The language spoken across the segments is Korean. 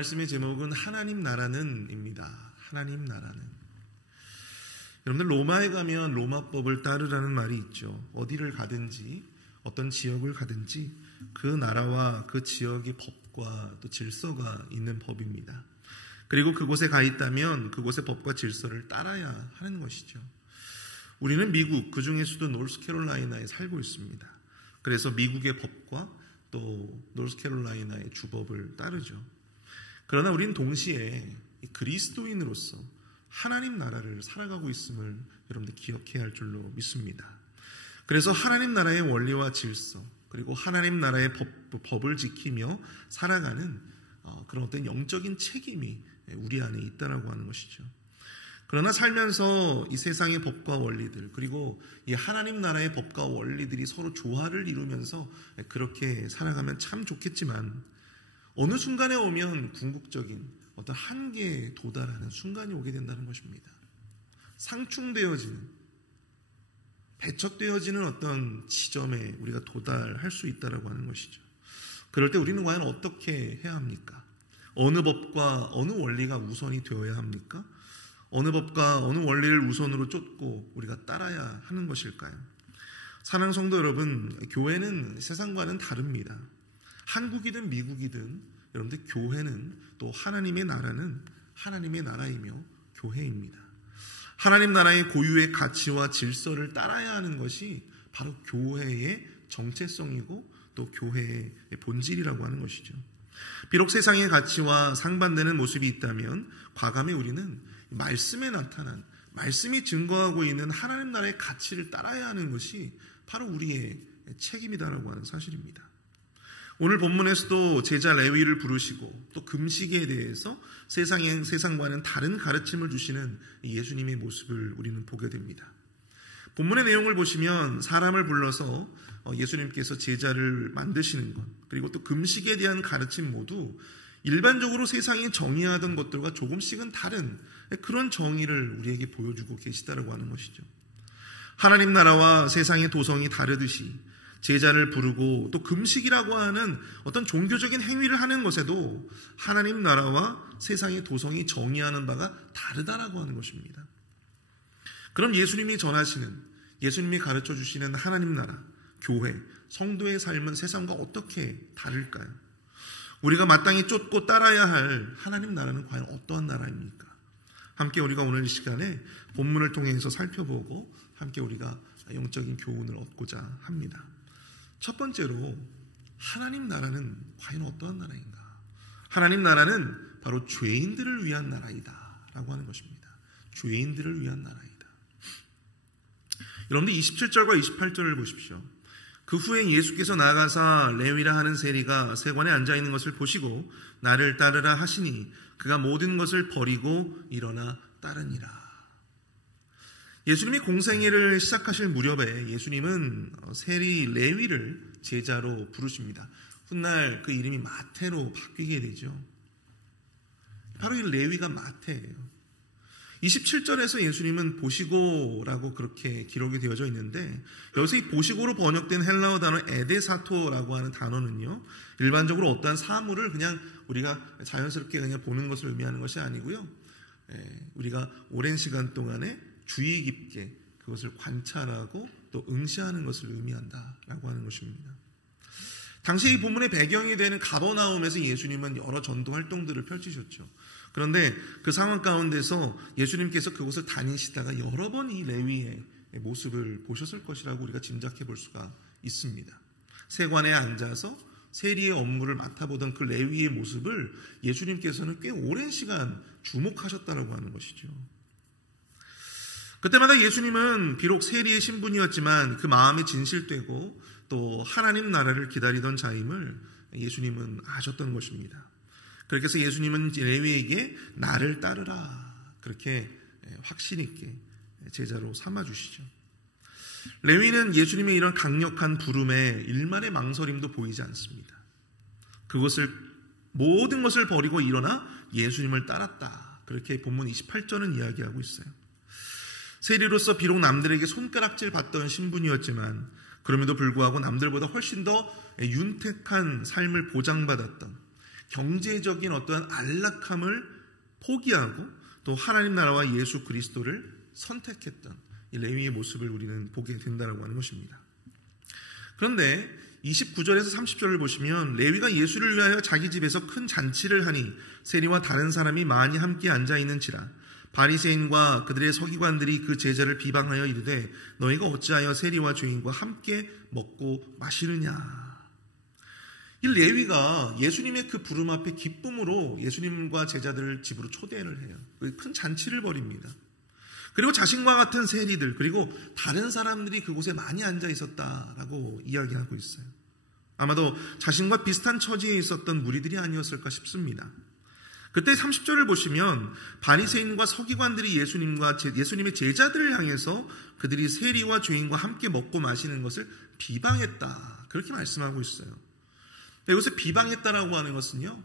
말씀의 제목은 하나님 나라는입니다. 하나님 나라는. 여러분들 로마에 가면 로마법을 따르라는 말이 있죠. 어디를 가든지 어떤 지역을 가든지 그 나라와 그 지역의 법과 또 질서가 있는 법입니다. 그리고 그곳에 가 있다면 그곳의 법과 질서를 따라야 하는 것이죠. 우리는 미국, 그 중에서도 노스캐롤라이나에 살고 있습니다. 그래서 미국의 법과 또 노스캐롤라이나의 주법을 따르죠. 그러나 우리는 동시에 그리스도인으로서 하나님 나라를 살아가고 있음을 여러분들 기억해야 할 줄로 믿습니다. 그래서 하나님 나라의 원리와 질서, 그리고 하나님 나라의 법을 지키며 살아가는 그런 어떤 영적인 책임이 우리 안에 있다라고 하는 것이죠. 그러나 살면서 이 세상의 법과 원리들, 그리고 이 하나님 나라의 법과 원리들이 서로 조화를 이루면서 그렇게 살아가면 참 좋겠지만 어느 순간에 오면 궁극적인 어떤 한계에 도달하는 순간이 오게 된다는 것입니다. 상충되어지는, 배척되어지는 어떤 지점에 우리가 도달할 수 있다라고 하는 것이죠. 그럴 때 우리는 과연 어떻게 해야 합니까? 어느 법과 어느 원리가 우선이 되어야 합니까? 어느 법과 어느 원리를 우선으로 쫓고 우리가 따라야 하는 것일까요? 사랑하는 성도 여러분, 교회는 세상과는 다릅니다. 한국이든 미국이든 여러분들 교회는 또 하나님의 나라는 하나님의 나라이며 교회입니다. 하나님 나라의 고유의 가치와 질서를 따라야 하는 것이 바로 교회의 정체성이고 또 교회의 본질이라고 하는 것이죠. 비록 세상의 가치와 상반되는 모습이 있다면 과감히 우리는 말씀에 나타난, 말씀이 증거하고 있는 하나님 나라의 가치를 따라야 하는 것이 바로 우리의 책임이다라고 하는 사실입니다. 오늘 본문에서도 제자 레위를 부르시고 또 금식에 대해서 세상과는 다른 가르침을 주시는 예수님의 모습을 우리는 보게 됩니다. 본문의 내용을 보시면 사람을 불러서 예수님께서 제자를 만드시는 것, 그리고 또 금식에 대한 가르침 모두 일반적으로 세상이 정의하던 것들과 조금씩은 다른 그런 정의를 우리에게 보여주고 계시다라고 하는 것이죠. 하나님 나라와 세상의 도성이 다르듯이 제자를 부르고 또 금식이라고 하는 어떤 종교적인 행위를 하는 것에도 하나님 나라와 세상의 도성이 정의하는 바가 다르다라고 하는 것입니다. 그럼 예수님이 전하시는, 예수님이 가르쳐 주시는 하나님 나라, 교회, 성도의 삶은 세상과 어떻게 다를까요? 우리가 마땅히 쫓고 따라야 할 하나님 나라는 과연 어떠한 나라입니까? 함께 우리가 오늘 이 시간에 본문을 통해서 살펴보고 함께 우리가 영적인 교훈을 얻고자 합니다. 첫 번째로 하나님 나라는 과연 어떠한 나라인가? 하나님 나라는 바로 죄인들을 위한 나라이다 라고 하는 것입니다. 죄인들을 위한 나라이다. 여러분들 27절과 28절을 보십시오. 그 후에 예수께서 나아가사 레위라 하는 세리가 세관에 앉아있는 것을 보시고 나를 따르라 하시니 그가 모든 것을 버리고 일어나 따르니라. 예수님이 공생애를 시작하실 무렵에 예수님은 세리 레위를 제자로 부르십니다. 훗날 그 이름이 마태로 바뀌게 되죠. 바로 이 레위가 마태예요. 27절에서 예수님은 보시고라고 그렇게 기록이 되어져 있는데 여기서 이 보시고로 번역된 헬라어 단어 에데사토라고 하는 단어는요, 일반적으로 어떠한 사물을 그냥 우리가 자연스럽게 그냥 보는 것을 의미하는 것이 아니고요, 우리가 오랜 시간 동안에 주의 깊게 그것을 관찰하고 또 응시하는 것을 의미한다라고 하는 것입니다. 당시 이 본문의 배경이 되는 가버나움에서 예수님은 여러 전도 활동들을 펼치셨죠. 그런데 그 상황 가운데서 예수님께서 그곳을 다니시다가 여러 번 이 레위의 모습을 보셨을 것이라고 우리가 짐작해 볼 수가 있습니다. 세관에 앉아서 세리의 업무를 맡아보던 그 레위의 모습을 예수님께서는 꽤 오랜 시간 주목하셨다고 하는 것이죠. 그때마다 예수님은 비록 세리의 신분이었지만 그 마음이 진실되고 또 하나님 나라를 기다리던 자임을 예수님은 아셨던 것입니다. 그렇게 해서 예수님은 레위에게 나를 따르라 그렇게 확신 있게 제자로 삼아주시죠. 레위는 예수님의 이런 강력한 부름에 일만의 망설임도 보이지 않습니다. 모든 것을 버리고 일어나 예수님을 따랐다. 그렇게 본문 28절은 이야기하고 있어요. 세리로서 비록 남들에게 손가락질 받던 신분이었지만 그럼에도 불구하고 남들보다 훨씬 더 윤택한 삶을 보장받았던, 경제적인 어떠한 안락함을 포기하고 또 하나님 나라와 예수 그리스도를 선택했던 이 레위의 모습을 우리는 보게 된다고 하는 것입니다. 그런데 29절에서 30절을 보시면 레위가 예수를 위하여 자기 집에서 큰 잔치를 하니 세리와 다른 사람이 많이 함께 앉아있는지라 바리새인과 그들의 서기관들이 그 제자를 비방하여 이르되 너희가 어찌하여 세리와 죄인과 함께 먹고 마시느냐. 이 레위가 예수님의 그 부름 앞에 기쁨으로 예수님과 제자들을 집으로 초대를 해요. 큰 잔치를 벌입니다. 그리고 자신과 같은 세리들 그리고 다른 사람들이 그곳에 많이 앉아 있었다라고 이야기하고 있어요. 아마도 자신과 비슷한 처지에 있었던 무리들이 아니었을까 싶습니다. 그때 30절을 보시면 바리새인과 서기관들이 예수님의 제자들을 향해서 그들이 세리와 죄인과 함께 먹고 마시는 것을 비방했다. 그렇게 말씀하고 있어요. 여기서 비방했다라고 하는 것은요,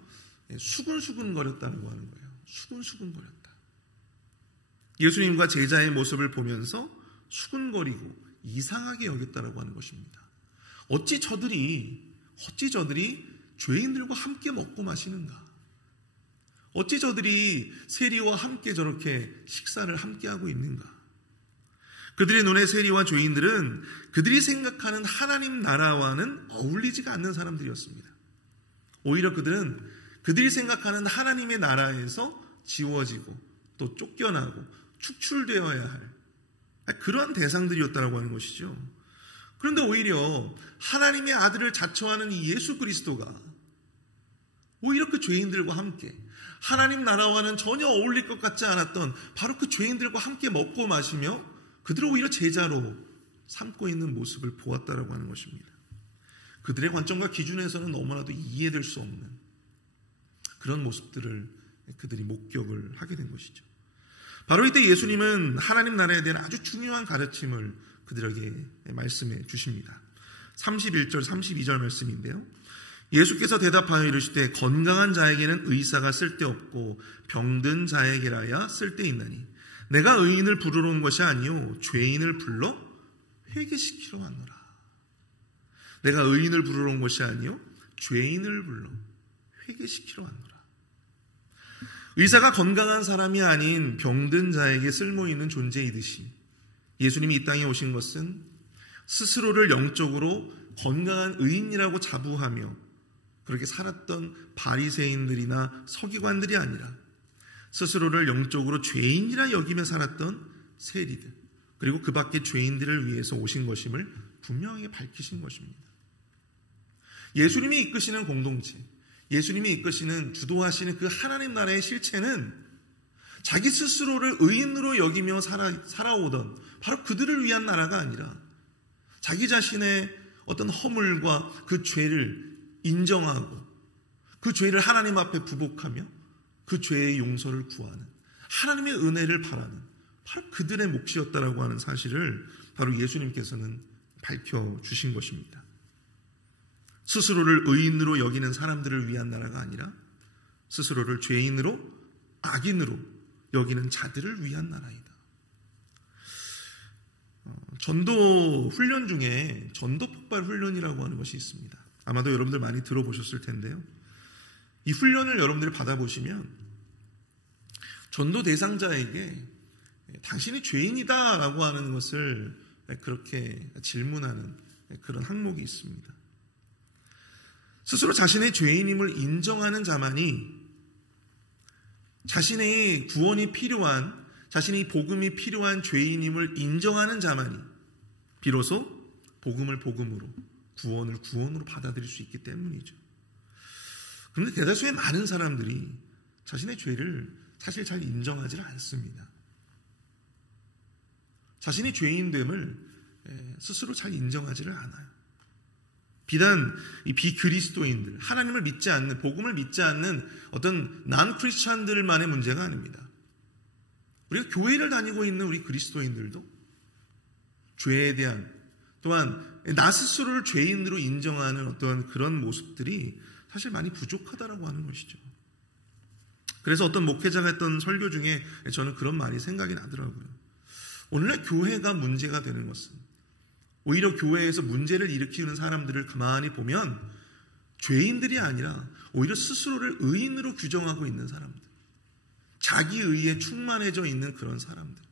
수근수근거렸다고 하는 거예요. 수근수근거렸다. 예수님과 제자의 모습을 보면서 수근거리고 이상하게 여겼다라고 하는 것입니다. 어찌 저들이 죄인들과 함께 먹고 마시는가? 어찌 저들이 세리와 함께 저렇게 식사를 함께 하고 있는가? 그들의 눈에 세리와 죄인들은 그들이 생각하는 하나님 나라와는 어울리지가 않는 사람들이었습니다. 오히려 그들은 그들이 생각하는 하나님의 나라에서 지워지고 또 쫓겨나고 축출되어야 할 그러한 대상들이었다고 하는 것이죠. 그런데 오히려 하나님의 아들을 자처하는 이 예수 그리스도가 오히려 그 죄인들과 함께 하나님 나라와는 전혀 어울릴 것 같지 않았던 바로 그 죄인들과 함께 먹고 마시며 그들을 오히려 제자로 삼고 있는 모습을 보았다라고 하는 것입니다. 그들의 관점과 기준에서는 너무나도 이해될 수 없는 그런 모습들을 그들이 목격을 하게 된 것이죠. 바로 이때 예수님은 하나님 나라에 대한 아주 중요한 가르침을 그들에게 말씀해 주십니다. 31절 32절 말씀인데요. 예수께서 대답하여 이르시되 건강한 자에게는 의사가 쓸데없고 병든 자에게라야 쓸데있나니 내가 의인을 부르러 온 것이 아니요 죄인을 불러 회개시키러 왔노라. 내가 의인을 부르러 온 것이 아니요 죄인을 불러 회개시키러 왔노라. 의사가 건강한 사람이 아닌 병든 자에게 쓸모있는 존재이듯이 예수님이 이 땅에 오신 것은 스스로를 영적으로 건강한 의인이라고 자부하며 그렇게 살았던 바리새인들이나 서기관들이 아니라 스스로를 영적으로 죄인이라 여기며 살았던 세리들 그리고 그 밖의 죄인들을 위해서 오신 것임을 분명하게 밝히신 것입니다. 예수님이 이끄시는 공동체, 예수님이 이끄시는 주도하시는 그 하나님 나라의 실체는 자기 스스로를 의인으로 여기며 살아오던 바로 그들을 위한 나라가 아니라 자기 자신의 어떤 허물과 그 죄를 인정하고 그 죄를 하나님 앞에 부복하며 그 죄의 용서를 구하는 하나님의 은혜를 바라는 바로 그들의 몫이었다라고 하는 사실을 바로 예수님께서는 밝혀주신 것입니다. 스스로를 의인으로 여기는 사람들을 위한 나라가 아니라 스스로를 죄인으로 악인으로 여기는 자들을 위한 나라이다. 전도 훈련 중에 전도 폭발 훈련이라고 하는 것이 있습니다. 아마도 여러분들 많이 들어보셨을 텐데요. 이 훈련을 여러분들이 받아보시면 전도 대상자에게 당신이 죄인이다라고 하는 것을 그렇게 질문하는 그런 항목이 있습니다. 스스로 자신의 죄인임을 인정하는 자만이 자신의 구원이 필요한 자신이 복음이 필요한 죄인임을 인정하는 자만이 비로소 복음을 복음으로 구원을 구원으로 받아들일 수 있기 때문이죠. 그런데 대다수의 많은 사람들이 자신의 죄를 사실 잘 인정하지 않습니다. 자신의 죄인됨을 스스로 잘 인정하지를 않아요. 비단 이 비그리스도인들, 하나님을 믿지 않는, 복음을 믿지 않는 어떤 난 크리스찬들만의 문제가 아닙니다. 우리가 교회를 다니고 있는 우리 그리스도인들도 죄에 대한 또한 나 스스로를 죄인으로 인정하는 어떤 그런 모습들이 사실 많이 부족하다라고 하는 것이죠. 그래서 어떤 목회자가 했던 설교 중에 저는 그런 말이 생각이 나더라고요. 오늘날 교회가 문제가 되는 것은 오히려 교회에서 문제를 일으키는 사람들을 가만히 보면 죄인들이 아니라 오히려 스스로를 의인으로 규정하고 있는 사람들, 자기 의에 충만해져 있는 그런 사람들,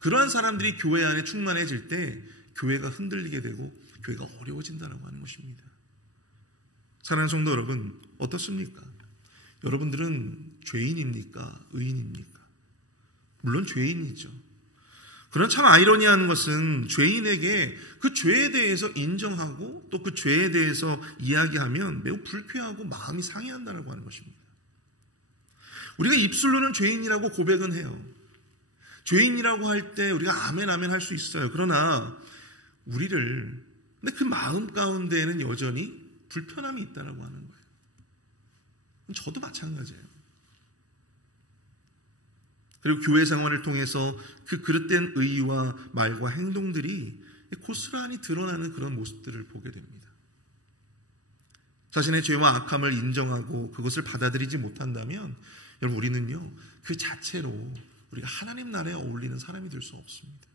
그러한 사람들이 교회 안에 충만해질 때 교회가 흔들리게 되고 교회가 어려워진다라고 하는 것입니다. 사랑하는 성도 여러분, 어떻습니까? 여러분들은 죄인입니까? 의인입니까? 물론 죄인이죠. 그러나 참 아이러니한 것은 죄인에게 그 죄에 대해서 인정하고 또 그 죄에 대해서 이야기하면 매우 불쾌하고 마음이 상해한다고 하는 것입니다. 우리가 입술로는 죄인이라고 고백은 해요. 죄인이라고 할 때 우리가 아멘 아멘 할 수 있어요. 그러나 근데 그 마음 가운데에는 여전히 불편함이 있다라고 하는 거예요. 저도 마찬가지예요. 그리고 교회 생활을 통해서 그 그릇된 의와 말과 행동들이 고스란히 드러나는 그런 모습들을 보게 됩니다. 자신의 죄와 악함을 인정하고 그것을 받아들이지 못한다면 여러분, 우리는요 그 자체로 우리가 하나님 나라에 어울리는 사람이 될 수 없습니다.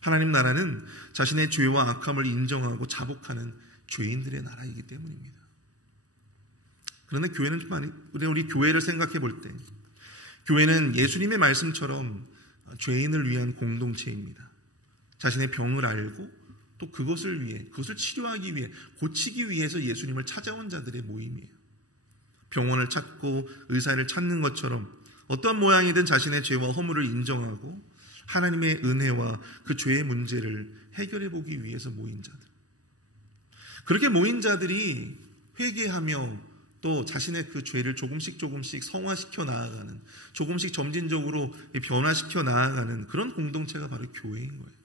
하나님 나라는 자신의 죄와 악함을 인정하고 자복하는 죄인들의 나라이기 때문입니다. 그런데 교회는 좀 우리 교회를 생각해 볼 때 교회는 예수님의 말씀처럼 죄인을 위한 공동체입니다. 자신의 병을 알고 또 그것을 치료하기 위해, 고치기 위해서 예수님을 찾아온 자들의 모임이에요. 병원을 찾고 의사를 찾는 것처럼 어떤 모양이든 자신의 죄와 허물을 인정하고 하나님의 은혜와 그 죄의 문제를 해결해 보기 위해서 모인 자들. 그렇게 모인 자들이 회개하며 또 자신의 그 죄를 조금씩 성화시켜 나아가는, 조금씩 점진적으로 변화시켜 나아가는 그런 공동체가 바로 교회인 거예요.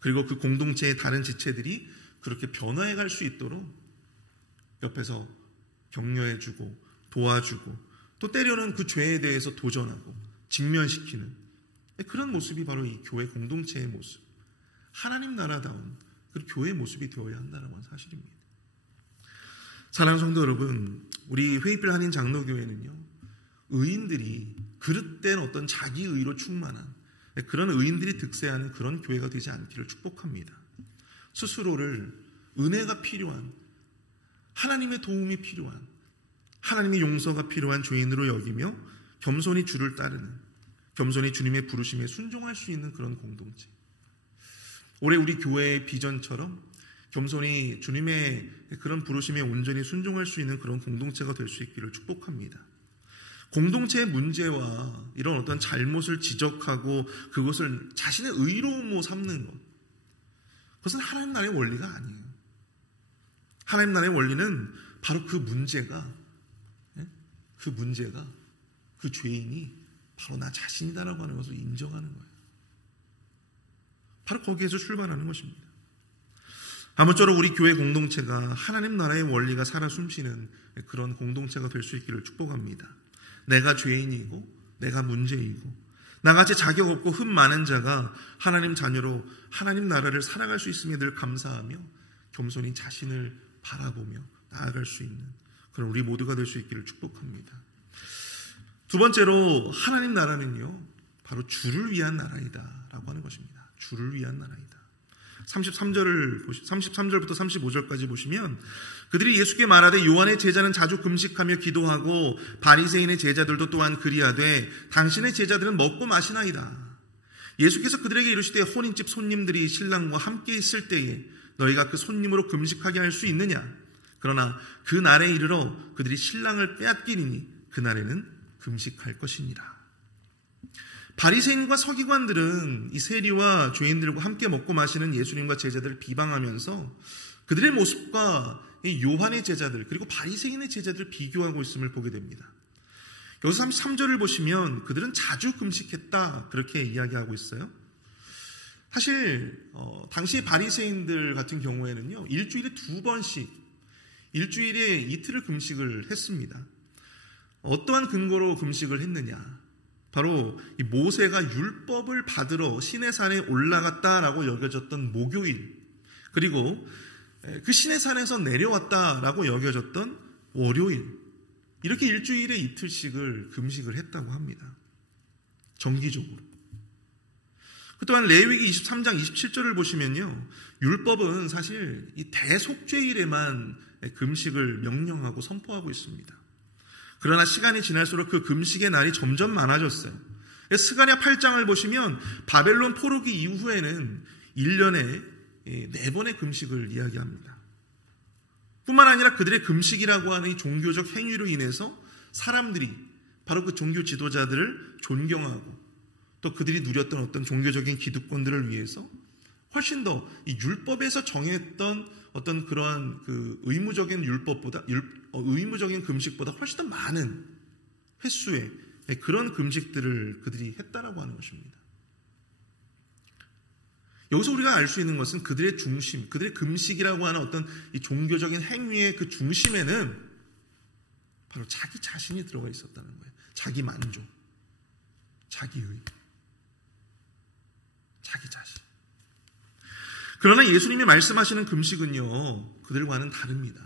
그리고 그 공동체의 다른 지체들이 그렇게 변화해 갈 수 있도록 옆에서 격려해주고 도와주고 또 때로는 그 죄에 대해서 도전하고 직면시키는 그런 모습이 바로 이 교회 공동체의 모습, 하나님 나라다운 그 교회의 모습이 되어야 한다는 건 사실입니다. 사랑하는 성도 여러분, 우리 회의필 한인 장로교회는요 의인들이 그릇된 어떤 자기 의로 충만한 그런 의인들이 득세하는 그런 교회가 되지 않기를 축복합니다. 스스로를 은혜가 필요한, 하나님의 도움이 필요한, 하나님의 용서가 필요한 죄인으로 여기며 겸손히 주를 따르는, 겸손히 주님의 부르심에 순종할 수 있는 그런 공동체. 올해 우리 교회의 비전처럼 겸손히 주님의 그런 부르심에 온전히 순종할 수 있는 그런 공동체가 될 수 있기를 축복합니다. 공동체의 문제와 이런 어떤 잘못을 지적하고 그것을 자신의 의로움으로 삼는 것, 그것은 하나님 나라의 원리가 아니에요. 하나님 나라의 원리는 바로 그 문제가 그 죄인이 바로 나 자신이다라고 하는 것을 인정하는 거예요. 바로 거기에서 출발하는 것입니다. 아무쪼록 우리 교회 공동체가 하나님 나라의 원리가 살아 숨쉬는 그런 공동체가 될 수 있기를 축복합니다. 내가 죄인이고 내가 문제이고 나같이 자격 없고 흠 많은 자가 하나님 자녀로 하나님 나라를 살아갈 수 있음에 늘 감사하며 겸손히 자신을 바라보며 나아갈 수 있는 그런 우리 모두가 될 수 있기를 축복합니다. 두 번째로 하나님 나라는요 바로 주를 위한 나라이다 라고 하는 것입니다. 주를 위한 나라이다. 33절부터 35절까지 보시면 그들이 예수께 말하되 요한의 제자는 자주 금식하며 기도하고 바리새인의 제자들도 또한 그리하되 당신의 제자들은 먹고 마시나이다. 예수께서 그들에게 이르시되 혼인집 손님들이 신랑과 함께 있을 때에 너희가 그 손님으로 금식하게 할 수 있느냐? 그러나 그 날에 이르러 그들이 신랑을 빼앗기리니 그날에는 금식할 것이니라. 바리새인과 서기관들은 이 세리와 죄인들과 함께 먹고 마시는 예수님과 제자들을 비방하면서 그들의 모습과 이 요한의 제자들 그리고 바리새인의 제자들을 비교하고 있음을 보게 됩니다. 여기서 33절을 보시면 그들은 자주 금식했다 그렇게 이야기하고 있어요. 사실 당시 바리새인들 같은 경우에는요 일주일에 2번씩 일주일에 이틀을 금식을 했습니다. 어떠한 근거로 금식을 했느냐? 바로 이 모세가 율법을 받으러 시내산에 올라갔다라고 여겨졌던 목요일, 그리고 그 시내산에서 내려왔다라고 여겨졌던 월요일, 이렇게 일주일에 이틀씩을 금식을 했다고 합니다. 정기적으로. 그 또한 레위기 23장 27절을 보시면요, 율법은 사실 이 대속죄일에만 금식을 명령하고 선포하고 있습니다. 그러나 시간이 지날수록 그 금식의 날이 점점 많아졌어요. 스가랴 8장을 보시면 바벨론 포로기 이후에는 1년에 4번의 금식을 이야기합니다. 뿐만 아니라 그들의 금식이라고 하는 이 종교적 행위로 인해서 사람들이 바로 그 종교 지도자들을 존경하고 또 그들이 누렸던 어떤 종교적인 기득권들을 위해서 훨씬 더 이 율법에서 정했던 어떤 그러한 그 의무적인 의무적인 금식보다 훨씬 더 많은 횟수의 그런 금식들을 그들이 했다라고 하는 것입니다. 여기서 우리가 알 수 있는 것은 그들의 중심, 그들의 금식이라고 하는 어떤 이 종교적인 행위의 그 중심에는 바로 자기 자신이 들어가 있었다는 거예요. 자기 만족, 자기의, 자기 자신. 그러나 예수님이 말씀하시는 금식은요, 그들과는 다릅니다.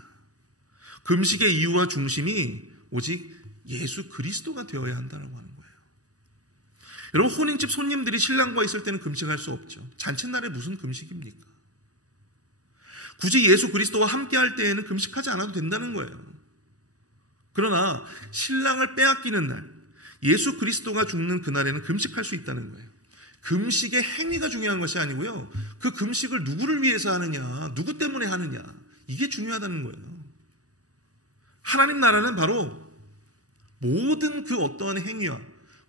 금식의 이유와 중심이 오직 예수 그리스도가 되어야 한다고 하는 거예요. 여러분, 혼인집 손님들이 신랑과 있을 때는 금식할 수 없죠. 잔칫날에 무슨 금식입니까? 굳이 예수 그리스도와 함께 할 때에는 금식하지 않아도 된다는 거예요. 그러나 신랑을 빼앗기는 날, 예수 그리스도가 죽는 그날에는 금식할 수 있다는 거예요. 금식의 행위가 중요한 것이 아니고요, 그 금식을 누구를 위해서 하느냐, 누구 때문에 하느냐, 이게 중요하다는 거예요. 하나님 나라는 바로 모든 그 어떠한 행위와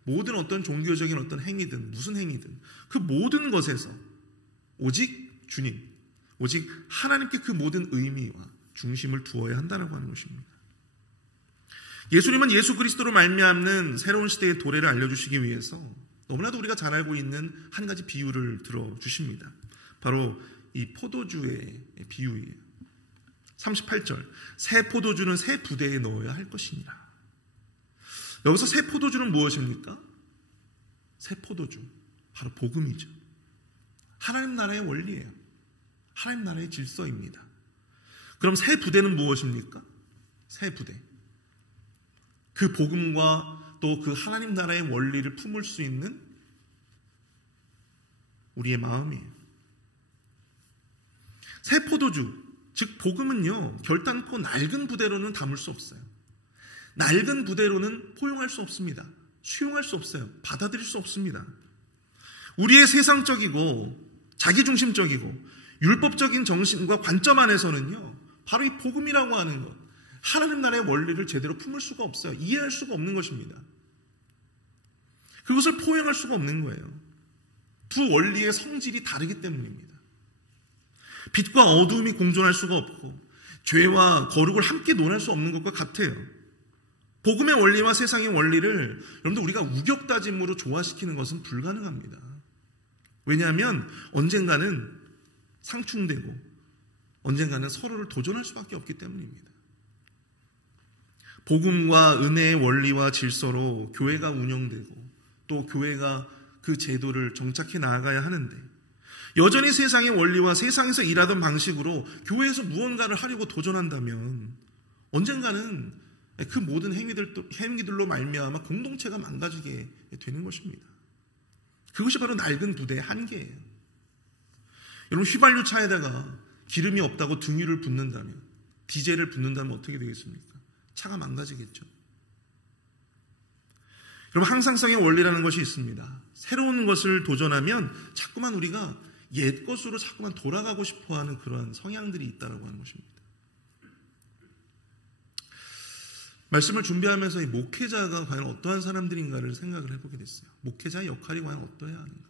모든 어떤 종교적인 어떤 행위든 무슨 행위든 그 모든 것에서 오직 주님, 오직 하나님께 그 모든 의미와 중심을 두어야 한다고 하는 것입니다. 예수님은 예수 그리스도로 말미암는 새로운 시대의 도래를 알려주시기 위해서 너무나도 우리가 잘 알고 있는 한 가지 비유를 들어주십니다. 바로 이 포도주의 비유예요. 38절, 새 포도주는 새 부대에 넣어야 할 것이니라. 여기서 새 포도주는 무엇입니까? 새 포도주, 바로 복음이죠. 하나님 나라의 원리예요. 하나님 나라의 질서입니다. 그럼 새 부대는 무엇입니까? 새 부대. 그 복음과 또 그 하나님 나라의 원리를 품을 수 있는 우리의 마음이에요. 새 포도주, 즉 복음은요, 결단코 낡은 부대로는 담을 수 없어요. 낡은 부대로는 포용할 수 없습니다. 수용할 수 없어요. 받아들일 수 없습니다. 우리의 세상적이고 자기중심적이고 율법적인 정신과 관점 안에서는요, 바로 이 복음이라고 하는 것, 하나님 나라의 원리를 제대로 품을 수가 없어요. 이해할 수가 없는 것입니다. 그것을 포용할 수가 없는 거예요. 두 원리의 성질이 다르기 때문입니다. 빛과 어두움이 공존할 수가 없고 죄와 거룩을 함께 논할 수 없는 것과 같아요. 복음의 원리와 세상의 원리를 여러분들 우리가 우격다짐으로 조화시키는 것은 불가능합니다. 왜냐하면 언젠가는 상충되고 언젠가는 서로를 도전할 수밖에 없기 때문입니다. 복음과 은혜의 원리와 질서로 교회가 운영되고 또 교회가 그 제도를 정착해 나아가야 하는데, 여전히 세상의 원리와 세상에서 일하던 방식으로 교회에서 무언가를 하려고 도전한다면 언젠가는 그 모든 행위들로 말미암아 공동체가 망가지게 되는 것입니다. 그것이 바로 낡은 부대의 한계예요. 여러분, 휘발유 차에다가 기름이 없다고 등유를 붓는다면, 디젤을 붓는다면 어떻게 되겠습니까? 차가 망가지겠죠. 여러분, 항상성의 원리라는 것이 있습니다. 새로운 것을 도전하면 자꾸만 우리가 옛 것으로 자꾸만 돌아가고 싶어하는 그러한 성향들이 있다고 하는 것입니다. 말씀을 준비하면서 이 목회자가 과연 어떠한 사람들인가를 생각을 해보게 됐어요. 목회자의 역할이 과연 어떠해야 하는가?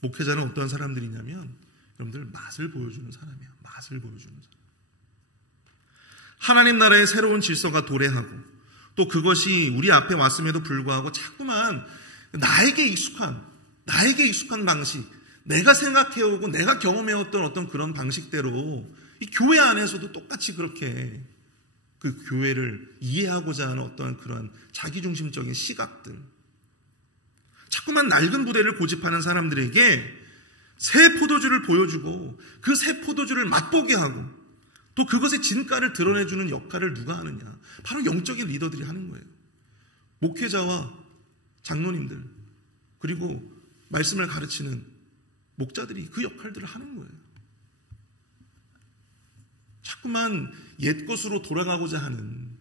목회자는 어떠한 사람들이냐면 여러분들 맛을 보여주는 사람이야. 맛을 보여주는 사람. 하나님 나라의 새로운 질서가 도래하고 또 그것이 우리 앞에 왔음에도 불구하고 자꾸만 나에게 익숙한 방식, 내가 생각해오고 내가 경험해왔던 어떤 그런 방식대로 이 교회 안에서도 똑같이 그렇게 그 교회를 이해하고자 하는 어떠한 그런 자기중심적인 시각들, 자꾸만 낡은 부대를 고집하는 사람들에게 새 포도주를 보여주고 그 새 포도주를 맛보게 하고 또 그것의 진가를 드러내주는 역할을 누가 하느냐? 바로 영적인 리더들이 하는 거예요. 목회자와 장로님들, 그리고 말씀을 가르치는 목자들이 그 역할들을 하는 거예요. 자꾸만 옛 것으로 돌아가고자 하는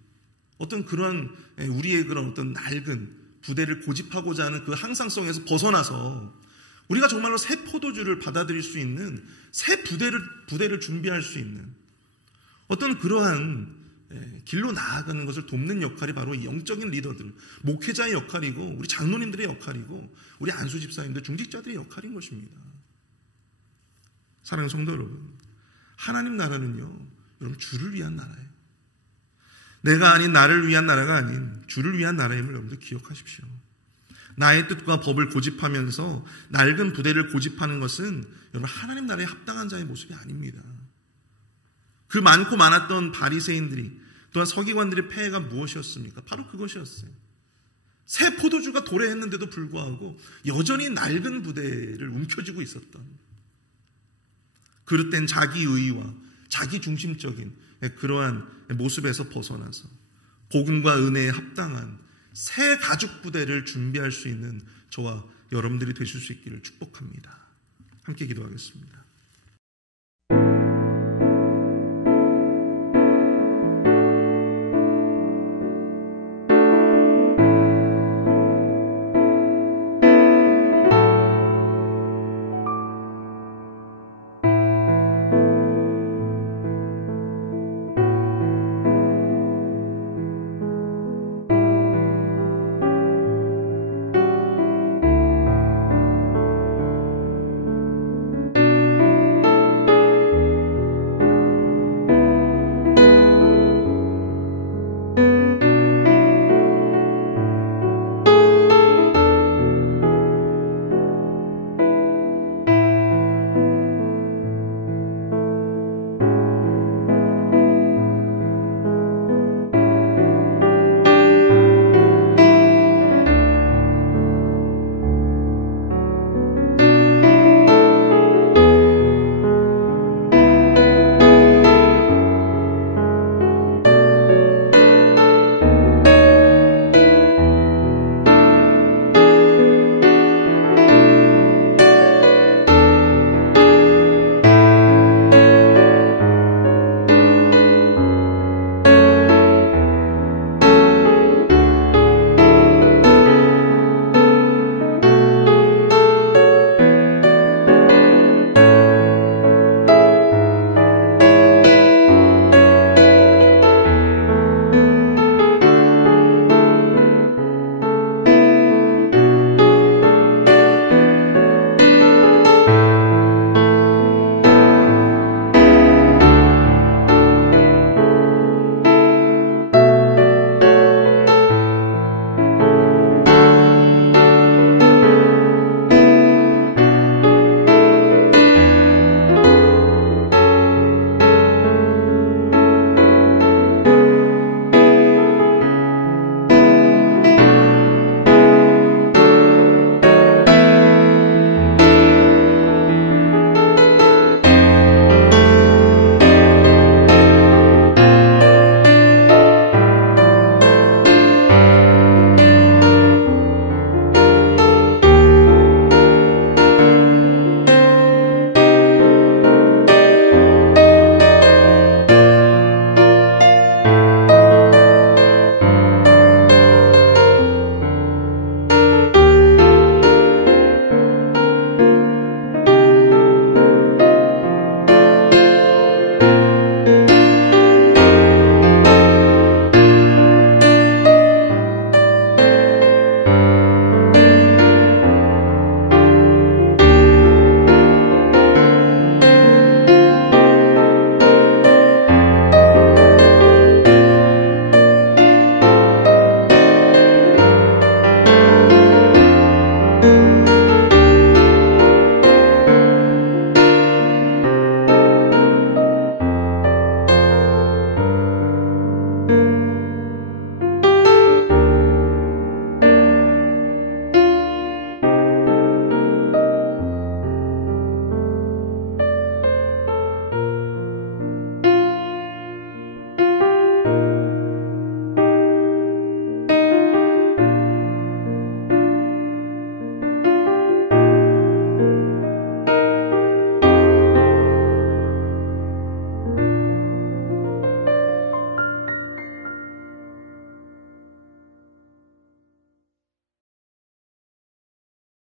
어떤 그런 우리의 그런 어떤 낡은 부대를 고집하고자 하는 그 항상성에서 벗어나서 우리가 정말로 새 포도주를 받아들일 수 있는 새 부대를 준비할 수 있는 어떤 그러한 길로 나아가는 것을 돕는 역할이 바로 이 영적인 리더들, 목회자의 역할이고 우리 장로님들의 역할이고 우리 안수 집사님들, 중직자들의 역할인 것입니다. 사랑하는 성도 여러분, 하나님 나라는요, 여러분 주를 위한 나라예요. 내가 아닌 나를 위한 나라가 아닌 주를 위한 나라임을 여러분들 기억하십시오. 나의 뜻과 법을 고집하면서 낡은 부대를 고집하는 것은 여러분 하나님 나라에 합당한 자의 모습이 아닙니다. 그 많고 많았던 바리새인들이 또한 서기관들의 폐해가 무엇이었습니까? 바로 그것이었어요. 새 포도주가 도래했는데도 불구하고 여전히 낡은 부대를 움켜쥐고 있었던 그릇된 자기의와 자기중심적인 그러한 모습에서 벗어나서 복음과 은혜에 합당한 새 가죽 부대를 준비할 수 있는 저와 여러분들이 되실 수 있기를 축복합니다. 함께 기도하겠습니다.